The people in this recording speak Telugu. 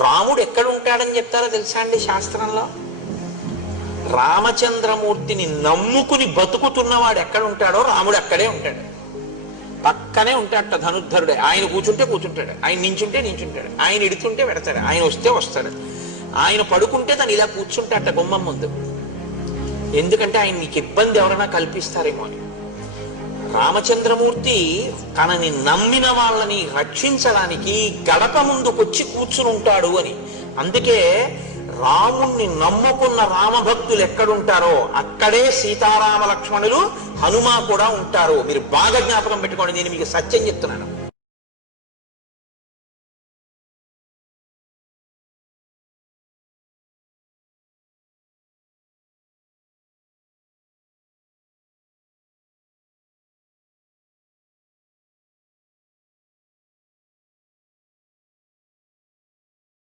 రాముడు ఎక్కడ ఉంటాడని చెప్తారో తెలుసా అండి శాస్త్రంలో? రామచంద్రమూర్తిని నమ్ముకుని బతుకుతున్నవాడు ఎక్కడ ఉంటాడో రాముడు అక్కడే ఉంటాడు. పక్కనే ఉంటాడట ధనుర్ధరుడే. ఆయన కూర్చుంటే కూర్చుంటాడు, ఆయన నించుంటే నించుంటాడు, ఆయన ఎడుతుంటే పెడతాడు, ఆయన వస్తే వస్తాడు, ఆయన పడుకుంటే తను ఇలా కూర్చుంటాడట గుమ్మం ముందు. ఎందుకంటే ఆయన నీకు ఇబ్బంది ఎవరైనా కల్పిస్తారేమో అని. రామచంద్రమూర్తి తనని నమ్మిన వాళ్ళని రక్షించడానికి గడప ముందుకొచ్చి కూర్చుని ఉంటాడు అని. అందుకే రాముణ్ణి నమ్ముకున్న రామభక్తులు ఎక్కడుంటారో అక్కడే సీతారామ లక్ష్మణులు హనుమ కూడా ఉంటారు. మీరు బాగా జ్ఞాపకం పెట్టుకోండి, నేను మీకు సత్యం చెప్తున్నాను.